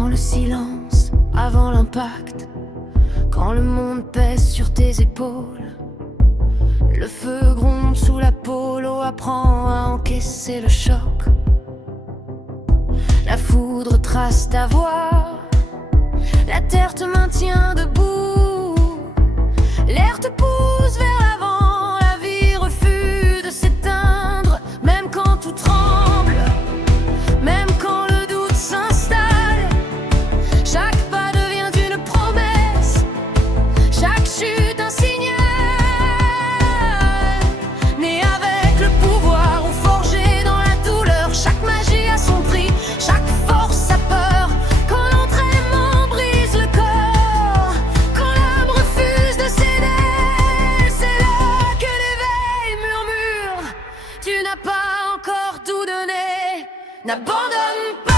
Dans le silence, avant l'impact, quand le monde pèse sur tes épaules, le feu gronde sous la peau, l'eau apprend à encaisser le choc. La foudre trace ta voie, la terre te maintient debout, l'air te pousse vers l'avant, la vie refuse de s'éteindre, même quand tout tremble, même quand le doute s'installe. Chaque pas devient une promesse, chaque chute un signal, né avec le pouvoir ou forgé dans la douleur. Chaque magie a son prix, chaque force a peur. Quand l'entraînement brise le corps, quand l'âme refuse de céder, c'est là que l'éveil murmure: tu n'as pas encore tout donné, n'abandonne pas.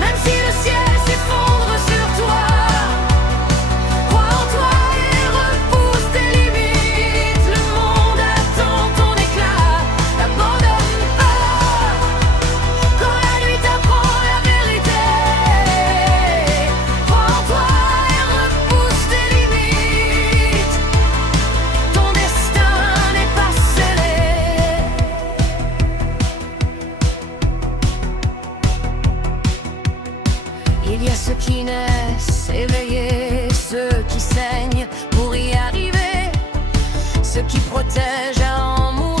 Même si le ciel s'effondre sur toi, crois en toi et repousse tes limites. Le monde attend ton éclat, n'abandonne pas. Quand la nuit t'apprend la vérité, crois en toi et repousse tes limites. Ton destin n'est pas scellé. Il y a ceux qui naissent éveillés, ceux qui saignent pour y arriver, ceux qui protègent à en mourir.